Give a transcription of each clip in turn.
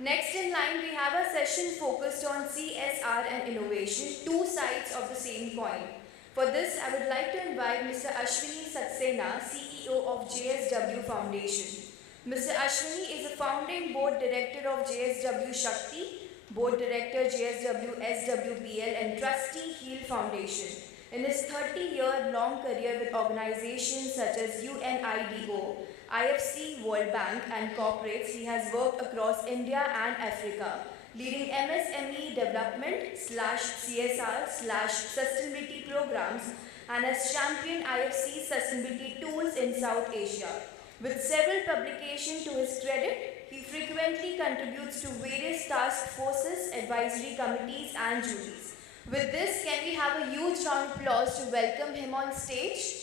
Next in line, we have a session focused on CSR and innovation, two sides of the same coin. For this, I would like to invite Mr. Ashwini Saxena, CEO of JSW Foundation. Mr. Ashwini is a founding board director of 𝗂𝘃cie, board director JSW SWPL and trustee 𝗓𝗃 Foundation. In his 30-year-long career with organizations such as UNIDO, IFC, World Bank and corporates, he has worked across India and Africa, leading MSME development /CSR/sustainability programs and has championed IFC sustainability tools in South Asia. With several publications to his credit, he frequently contributes to various task forces, advisory committees and juries. With this, can we have a huge round of applause to welcome him on stage?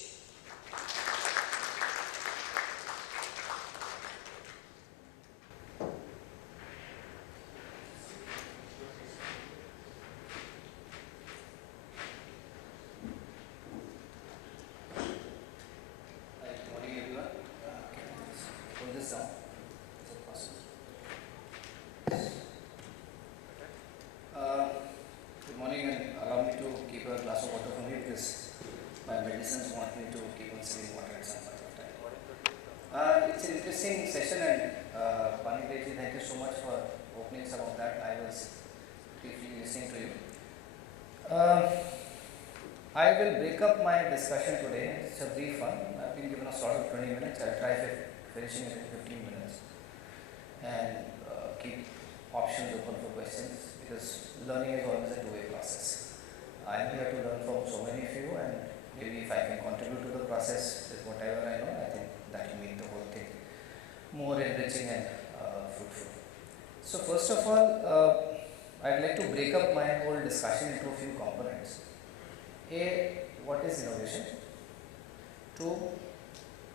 Good morning, and allow me to keep a glass of water for me because my medicines want me to keep on sipping water at some point of time. It's an interesting session, and Bhiwandi, thank you so much for opening some of that. I was briefly listening to you. I will break up my discussion today. It's a brief one. I've been given a slot of 20 minutes. I'll try finishing it in 15 minutes and keep options open for questions, because learning is always a two-way process. I'm here to learn from so many of you, and maybe if I can contribute to the process with whatever I know, I think that will make the whole thing more enriching and fruitful. So first of all, I'd like to break up my whole discussion into a few components. A, what is innovation? Two,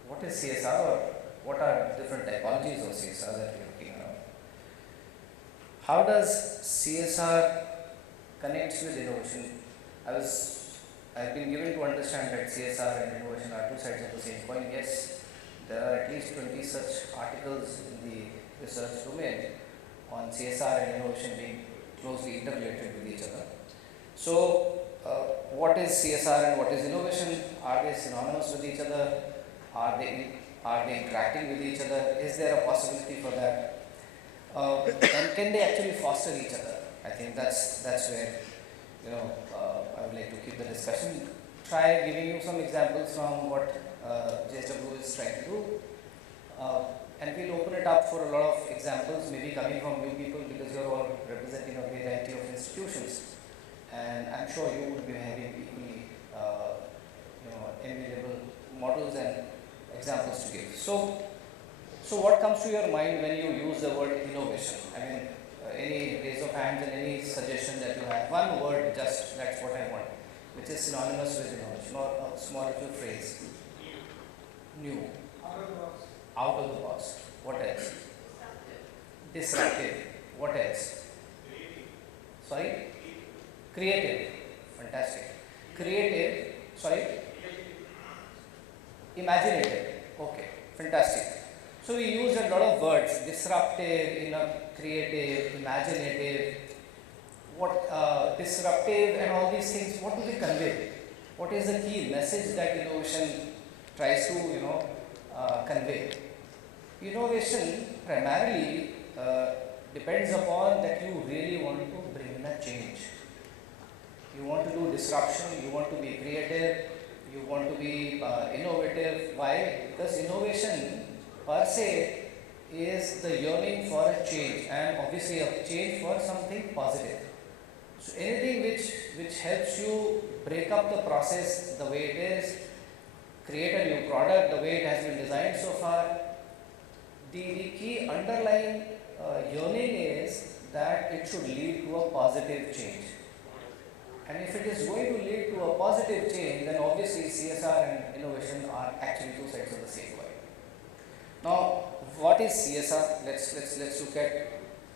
what is CSR, or what are different typologies of CSR that we're looking around? How does CSR connect with innovation? I've been given to understand that CSR and innovation are two sides of the same coin. Yes, there are at least 20 such articles in the research domain on CSR and innovation being closely interrelated with each other. So, what is CSR and what is innovation? Are they synonymous with each other? Are they interacting with each other? Is there a possibility for that? And can they actually foster each other? I think that's where I would like to keep the discussion. Try giving you some examples from what JSW is trying to do, and we'll open it up for a lot of examples, maybe coming from you people, because you're all representing a variety of institutions, and I'm sure you would be having equally enviable models and examples to give. So what comes to your mind when you use the word innovation? I mean, any raise of hands and any suggestion that you have. One word, just that's what I want, which is synonymous with innovation, or a small little phrase. New. Out of the box. What else? Disruptive. What else? Sorry? Creative. Fantastic. Creative. Sorry? Imaginative. Okay. Fantastic. So we use a lot of words: disruptive, creative, imaginative. What disruptive and all these things? What do they convey? What is the key message that innovation tries to convey? Innovation primarily depends upon that you really want to bring in a change. You want to do disruption. You want to be creative. You want to be innovative. Why? Because innovation per se is the yearning for a change, and obviously a change for something positive. So anything which helps you break up the process the way it is, create a new product the way it has been designed so far. The key underlying yearning is that it should lead to a positive change. And if it is going to lead to a positive change, then obviously CSR and innovation are actually two sides of the same coin. Now, what is CSR? Let's look at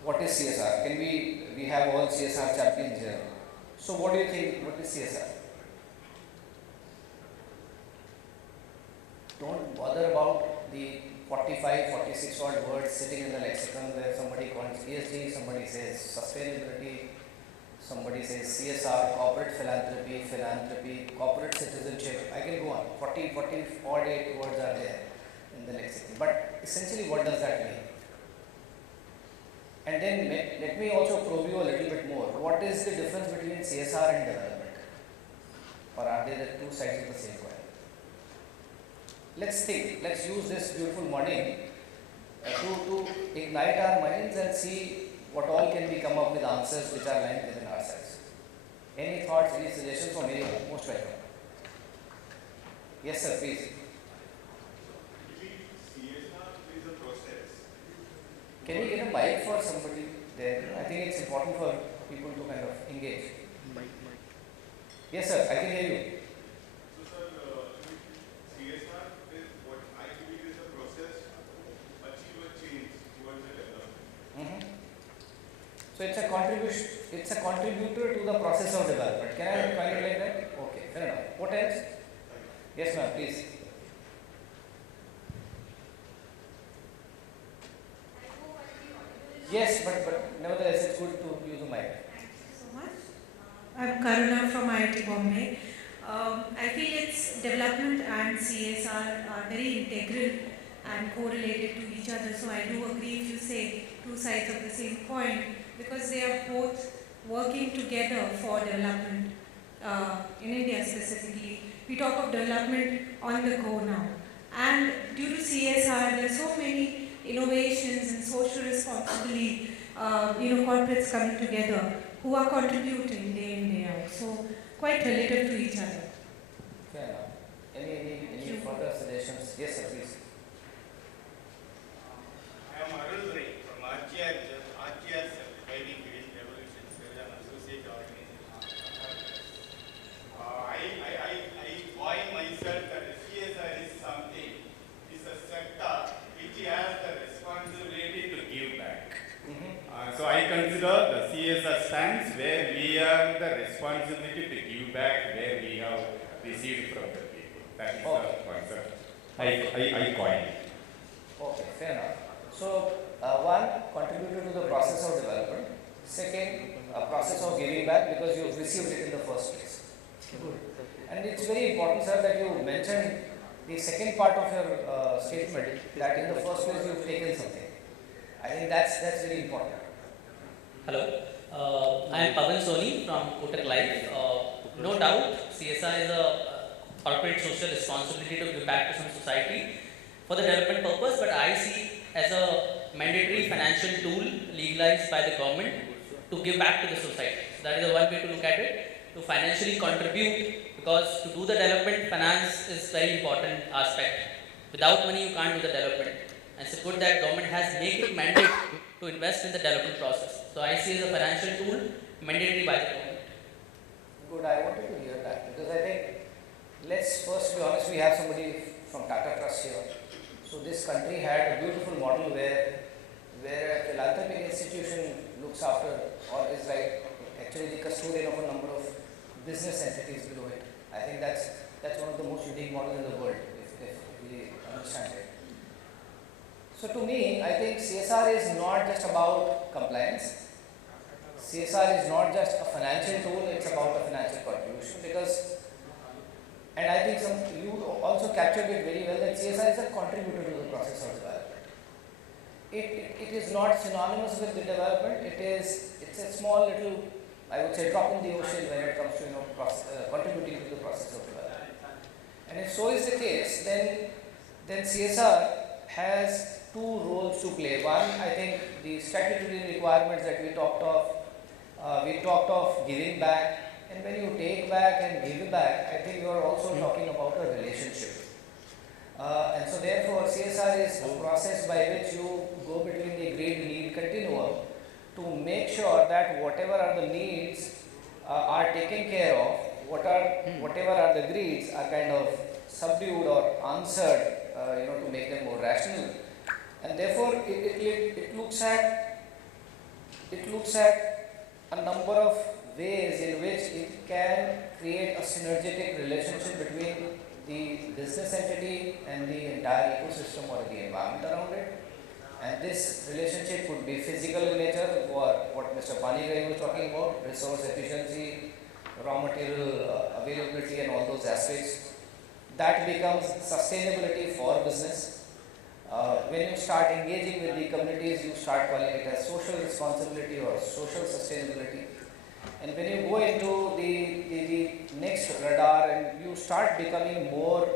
what is CSR. Can we have all CSR champions here? So what do you think? What is CSR? Don't bother about the 45, 46 odd words sitting in the lexicon where somebody calls ESG, somebody says sustainability, somebody says CSR, corporate philanthropy, corporate citizenship. I can go on. 40 odd 8 words are there in the lexicon. But essentially, what does that mean? And then let me also probe you a little bit more. What is the difference between CSR and development? Or are they the two sides of the same coin? Let's think. Let's use this beautiful morning to ignite our minds and see what all can we come up with answers which are lying within ourselves. Any thoughts, any suggestions from anyone? Most welcome. Yes, sir, please. Can we get a mic for somebody there? I think it's important for people to kind of engage. Yes, sir, I can hear you. So, sir, CSR is what I believe is a process to achieve a change towards the development. So it's a contributor to the process of development. Can I define it like that? Okay, fair enough. What else? Yes, ma'am, please. Yes, but nevertheless, it's good to use a mic. Thank you so much. I'm Karuna from IIT Bombay. I feel its development and CSR are very integral and correlated to each other. So I do agree if you say two sides of the same coin, because they are both working together for development. In India specifically, we talk of development on the go now. And due to CSR, there are so many innovations and social responsibility, corporates coming together who are contributing day in, day out. So quite relative to each other. Fair enough. Any further suggestions? Yes, sir, please. I am Arulrai from RTR's Guiding Green Revolution, an associate organization. I find myself that the CSR is something, is a sector which has the responsibility to give back. So I consider the CSR stands where we have the responsibility to give back where we have received from the people. That is the concept I coined. Okay, fair enough. So, one, contributor to the process of development. Second, a process of giving back because you received it in the first place. Good. And it's very important, sir, that you mentioned the second part of your statement, that in the first place you've taken something. I think that's very important. Hello, I am Pavan Soni from Kotak Life. No doubt, CSR is a corporate social responsibility to give back to some society for the development purpose, but I see as a mandatory financial tool legalized by the government to give back to the society. So that is the one way to look at it, to financially contribute, because to do the development, finance is very important aspect. Without money, you can't do the development. And it's good that government has made it mandate to invest in the development process. So I see as a financial tool mandatory by the government. Good, I wanted to hear that because I think, let's first be honest, we have somebody from Tata Trust here. So this country had a beautiful model where a philanthropic institution looks after or is like actually the custodian of a number of business entities below it. I think that's one of the most unique models in the world if we understand it. So to me, I think CSR is not just about compliance. CSR is not just a financial tool, it's about a financial contribution because, and I think you also captured it very well, that CSR is a contributor to the process of development. It is not synonymous with the development, it's a small little, I would say, drop in the ocean when it comes to contributing to the process of development. And if so is the case, then CSR has two roles to play. One, I think the statutory requirements that we talked of giving back, and when you take back and give back, I think you are also talking about a relationship. And so therefore CSR is a process by which you go between the agreed need continuum to make sure that whatever are the needs are taken care of, whatever are the greeds are kind of subdued or answered, to make them more rational. And therefore it looks at a number of ways in which it can create a synergetic relationship between the business entity and the entire ecosystem or the environment around it. And this relationship could be physical in nature, or what Mr. 𝗂𝗧𝗧𝗧𝗧 was talking about, resource efficiency, raw material availability and all those aspects. That becomes sustainability for business. When you start engaging with the communities, you start calling it as social responsibility or social sustainability. And when you go into the next radar and you start becoming more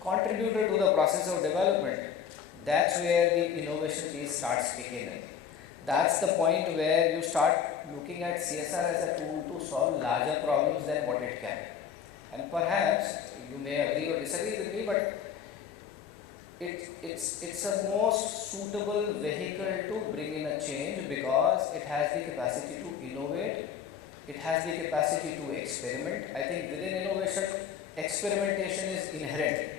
contributor to the process of development, that's where the innovation piece starts kicking in. That's the point where you start looking at CSR as a tool to solve larger problems than what it can. And perhaps you may agree or disagree with me, but it's a most suitable vehicle to bring in a change because it has the capacity to innovate, it has the capacity to experiment. I think within innovation, experimentation is inherent.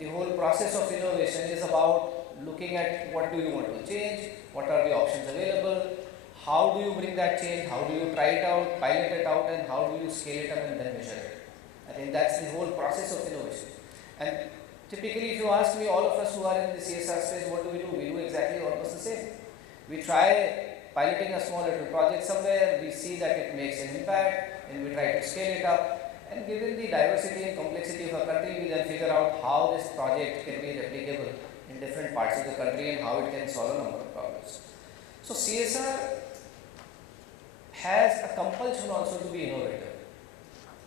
The whole process of innovation is about looking at what do you want to change, what are the options available, how do you bring that change, how do you try it out, pilot it out, and how do you scale it up and then measure it. I think that's the whole process of innovation. And typically, if you ask me, all of us who are in the CSR space, what do? We do exactly almost the same. We try piloting a small little project somewhere, we see that it makes an impact, and we try to scale it up. And given the diversity and complexity of a country, we then figure out how this project can be replicable in different parts of the country and how it can solve a number of problems. So CSR has a compulsion also to be innovative.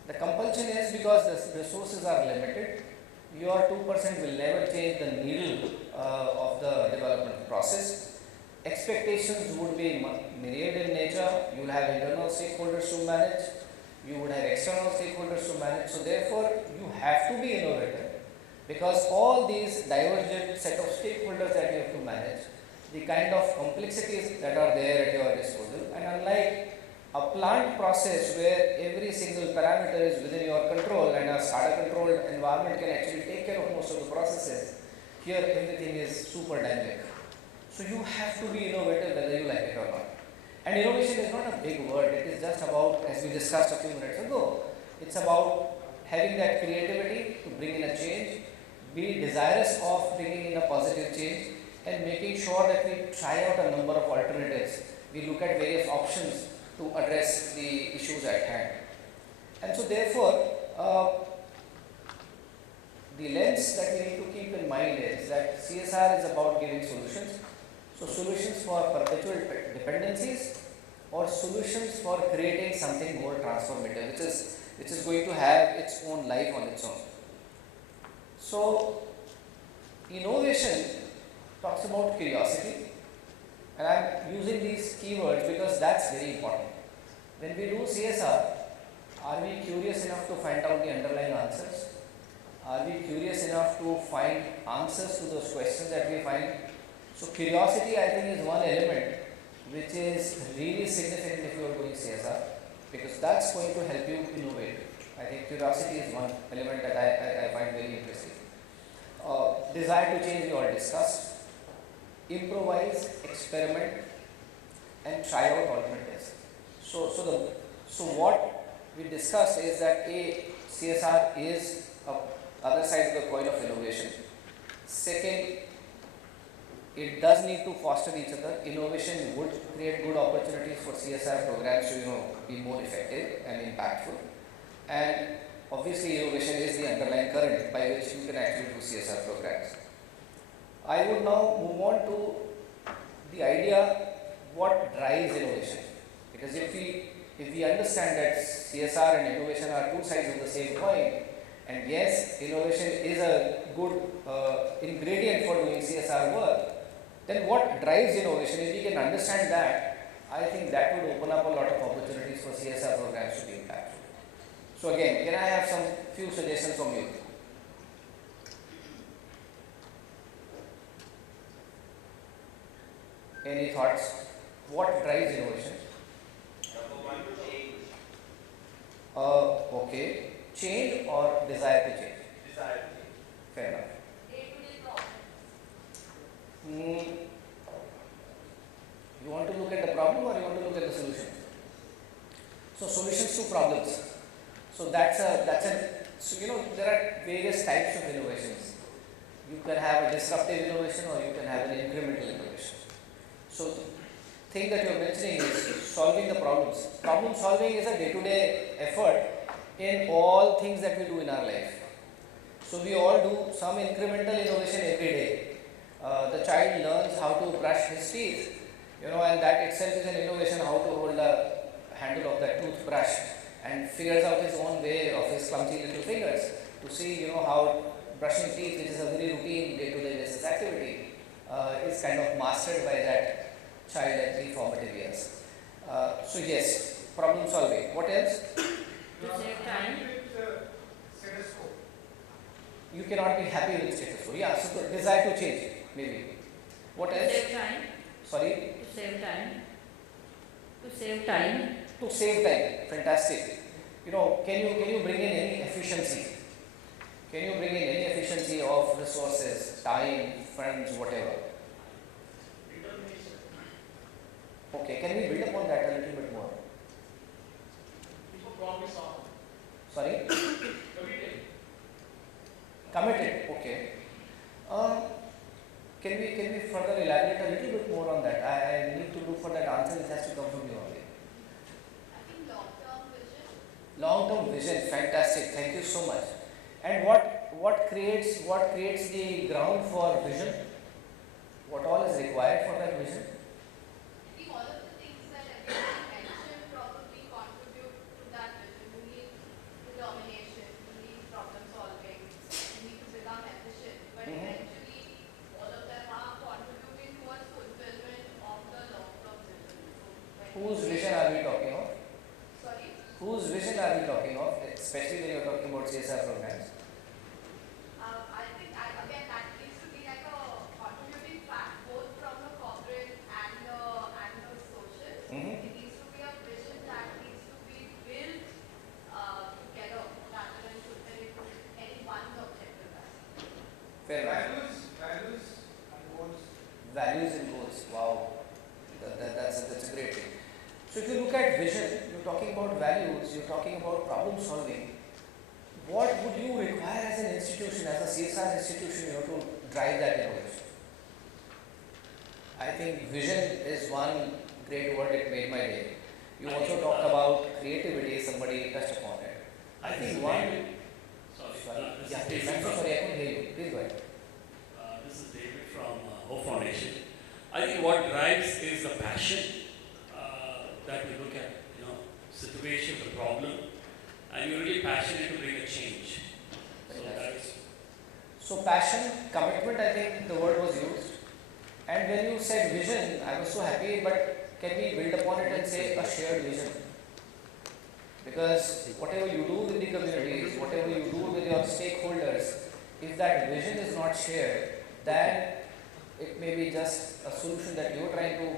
The compulsion is because the resources are limited. Your 2% will never change the needle of the development process. Expectations would be myriad in nature. You will have internal stakeholders to manage. You would have external stakeholders to manage. So therefore, you have to be innovative because all these divergent set of stakeholders that you have to manage, the kind of complexities that are there at your disposal, and unlike a plant process where every single parameter is within your control and a SCADA controlled environment can actually take care of most of the processes, here everything is super dynamic. So you have to be innovative whether you like it or not. And innovation is not a big word, it is just about, as we discussed a few minutes ago, it's about having that creativity to bring in a change, be desirous of bringing in a positive change, and making sure that we try out a number of alternatives. We look at various options to address the issues at hand. And so therefore, the lens that we need to keep in mind is that CSR is about giving solutions. So solutions for perpetual dependencies or solutions for creating something more transformative, which is going to have its own life on its own. So innovation talks about curiosity. And I am using these keywords because that's very important. When we do CSR, are we curious enough to find out the underlying answers? Are we curious enough to find answers to those questions that we find? So curiosity, I think, is one element which is really significant if you are doing CSR because that's going to help you innovate. I think curiosity is one element that I find very interesting. Desire to change, we all discussed. Improvise, experiment, and try out alternatives. So what we discussed is that CSR is a other side of the coin of innovation. Second, it does need to foster each other. Innovation would create good opportunities for CSR programs to be more effective and impactful. And obviously, innovation is the underlying current by which you can actually do CSR programs. I would now move on to the idea what drives innovation. Because if we understand that CSR and innovation are two sides of the same coin, and yes, innovation is a good ingredient for doing CSR work, then what drives innovation? If we can understand that, I think that would open up a lot of opportunities for CSR programs to be impactful. So again, can I have some few suggestions from you? Any thoughts? What drives innovation? Number one, change. Okay. Change or desire to change? Desire to change. Fair enough. You want to look at the problem or you want to look at the solution? So solutions to problems. So that's an So there are various types of innovations. You can have a disruptive innovation or you can have an incremental innovation. So the thing that you are mentioning is solving the problems. Problem solving is a day-to-day effort in all things that we do in our life. So we all do some incremental innovation every day. The child learns how to brush his teeth, and that itself is an innovation, how to hold the handle of that toothbrush, and figures out his own way of his clumsy little fingers to see, how brushing teeth, which is a very routine day-to-day basis activity, is kind of mastered by that child at 3 formative years. So yes, problem solving. What else? To save time. You cannot be happy with status quo. Yeah, so the desire to change, maybe. What else? To save time. Sorry? To save time. To save time. To save time. Fantastic. Can you bring in any efficiency? Can you bring in any efficiency of resources, time, funds, whatever? Okay, can we build upon that a little bit more? Sorry? Committed, okay. Can we further elaborate a little bit more on that? I need to look for that answer, it has to come from you only. I think long-term vision. Long-term vision, fantastic, thank you so much. And what creates the ground for vision? What all is required for that vision? I think all of the things that everyone mentioned probably contribute to that vision. You need determination, you need problem solving, you need to become efficient, but eventually all of them are contributing towards fulfillment of the long-term vision. Whose vision are we talking of? Sorry? Whose vision are we talking of, especially when you are talking about CSR programs? I think, again, that needs to be like a contributing fact, both from the corporate and the social. It needs to be a vision that needs to be built together rather than fulfilling any one's objective. Fair enough. Values and goals. Wow, that's a great thing. So if you look at vision, you're talking about values, you're talking about problem solving. What would you require as an institution, as a CSR institution, to drive that innovation? I think vision is one great word, it made my day. You also talked about creativity, somebody touched upon it. I think one. Sorry. Yeah, please. I'm so sorry, I couldn't hear you. Please go ahead. This is David from Hope Foundation. I think what drives is the passion that we look at, situation, the problem, and you're really passionate to bring a change. So passion, commitment, I think the word was used. And when you said vision, I was so happy, but can we build upon it and say a shared vision? Because whatever you do with the communities, whatever you do with your stakeholders, if that vision is not shared, then it may be just a solution that you're trying to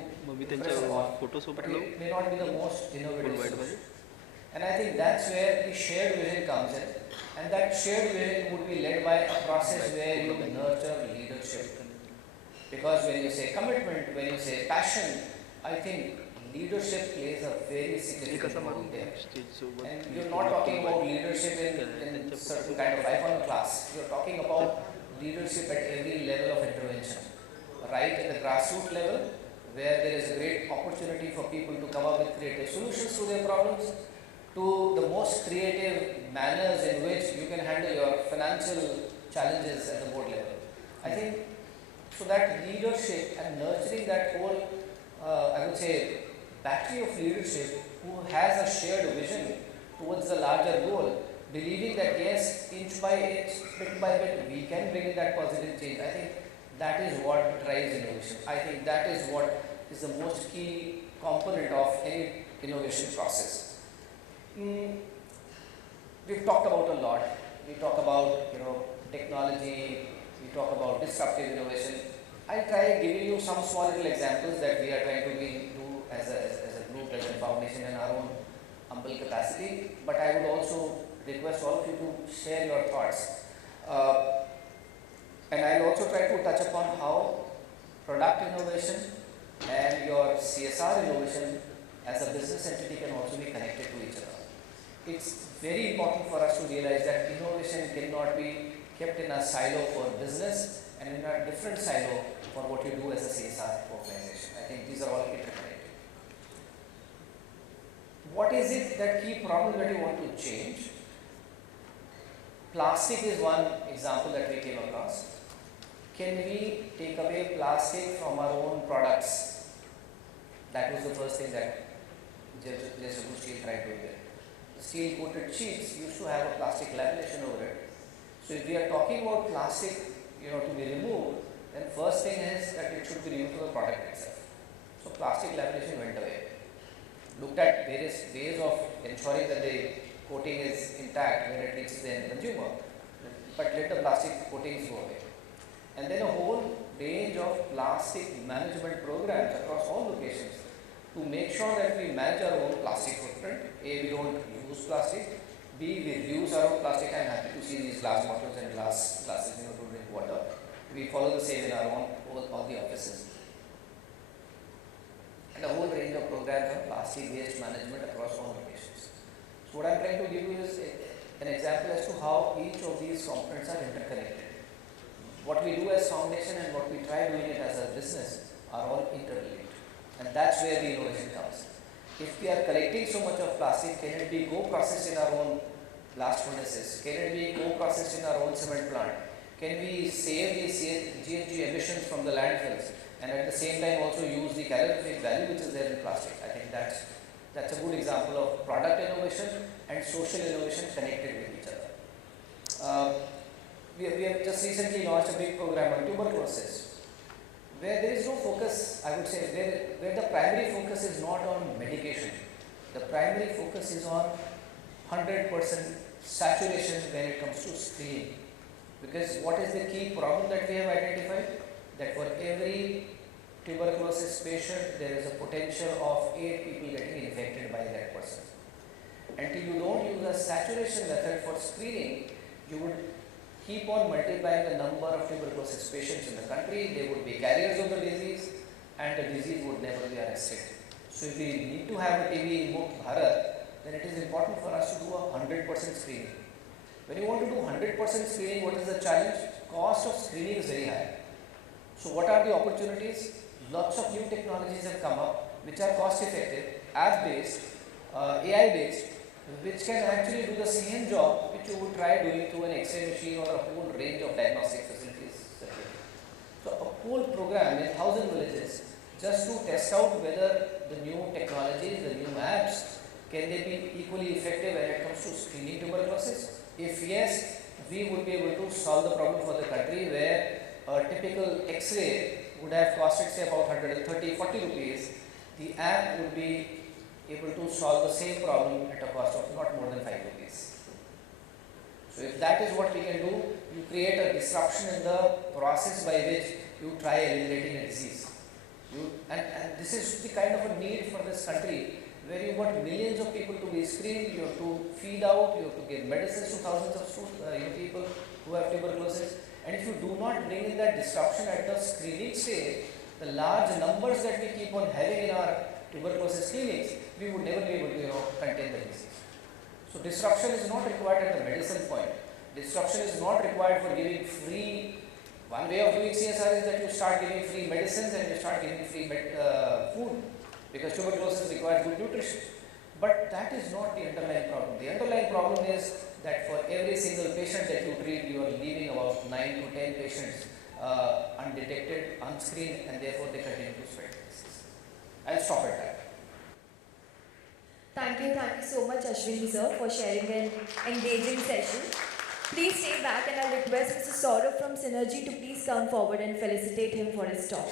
impress upon, but it may not be the most innovative solution. And I think that's where the shared vision comes in. And that shared vision would be led by a process where you nurture leadership. Because when you say commitment, when you say passion, I think leadership plays a very significant role there. And you're not talking about leadership in certain kind of life on a class. You're talking about leadership at every level of intervention. Right at the grassroots level, where there is a great opportunity for people to come up with creative solutions to their problems, to the most creative manners in which you can handle your financial challenges at the board level. I think so that leadership and nurturing that whole, I would say, battery of leadership who has a shared vision towards the larger goal, believing that yes, inch by inch, bit by bit, we can bring in that positive change. I think that is what drives innovation. I think that is what is the most key component of any innovation process. We've talked about a lot. We talk about technology. We talk about disruptive innovation. I'll try giving you some small little examples that we are trying to do as a group, as a foundation in our own humble capacity. But I would also request all of you to share your thoughts. And I'll also try to touch upon how product innovation and your CSR innovation as a business entity can also be connected to each other. it's very important for us to realize that innovation cannot be kept in a silo for business and in a different silo for what you do as a CSR organization. I think these are all interconnected. What is it that key problem that you want to change? Plastic is one example that we came across. Can we take away plastic from our own products? That was the first thing that 𝗓𝘄𝗿𝗀𝗀 Steel tried to do. The steel coated sheets used to have a plastic lamination over it. So if we are talking about plastic, to be removed, then first thing is that it should be removed from the product itself. So plastic lamination went away. Looked at various ways of ensuring that the coating is intact when it reaches the end consumer, but let the plastic coatings go away. And then a whole range of plastic management programs across all locations to make sure that we manage our own plastic footprint. A, we don't use plastic. B, we reuse our own plastic. I'm happy to see these glass bottles and glasses to drink water. We follow the same in our own, all the offices. And a whole range of programs on plastic waste management across all locations. So what I'm trying to give you is an example as to how each of these components are interconnected. What we do as foundation and what we try doing it as a business are all interlinked. And that's where the innovation comes. If we are collecting so much of plastic, can it be co-processed in our own blast furnaces? Can it be co-processed in our own cement plant? Can we save the GHG emissions from the landfills and at the same time also use the calorific value which is there in plastic? I think that's a good example of product innovation and social innovation connected with each other. We have just recently launched a big program on tuberculosis, where there is no focus, I would say, where the primary focus is not on medication. The primary focus is on 100% saturation when it comes to screening. Because what is the key problem that we have identified? That for every tuberculosis patient, there is a potential of 8 people getting infected by that person. Until you don't use a saturation method for screening, you would keep on multiplying the number of tuberculosis patients in the country. They would be carriers of the disease and the disease would never be arrested. So if we need to have a TB Mukt Bharat, then it is important for us to do a 100% screening. When you want to do 100% screening, what is the challenge? Cost of screening is very high. So what are the opportunities? Lots of new technologies have come up which are cost effective, app-based, AI-based, which can actually do the same job which you would try doing through an X-ray machine or a whole range of diagnostic facilities. So a whole program in 1,000 villages just to test out whether the new technologies, the new apps, can they be equally effective when it comes to screening tuberculosis? If yes, we would be able to solve the problem for the country where a typical X-ray would have costed say about 130-40 rupees. The app would be able to solve the same problem at a cost of not more than 5 rupees. So if that is what we can do, you create a disruption in the process by which you try eliminating a disease. And this is the kind of a need for this country where you want millions of people to be screened, you have to feed out, you have to give medicines to thousands of people who have tuberculosis. And if you do not bring in that disruption at the screening stage, the large numbers that we keep on having in our tuberculosis clinics, we would never be able to contain the disease. So disruption is not required at the medicine point. Disruption is not required for giving free. One way of doing CSR is that you start giving free medicines and you start giving free food, because tuberculosis requires good nutrition. But that is not the underlying problem. The underlying problem is that for every single patient that you treat, you are leaving about 9 to 10 patients undetected, unscreened, and therefore they continue to spread disease. I'll stop at that. Thank you so much Ashwini sir for sharing an engaging session. Please stay back and I'll request Mr. Saurabh from Synergie to please come forward and felicitate him for his talk.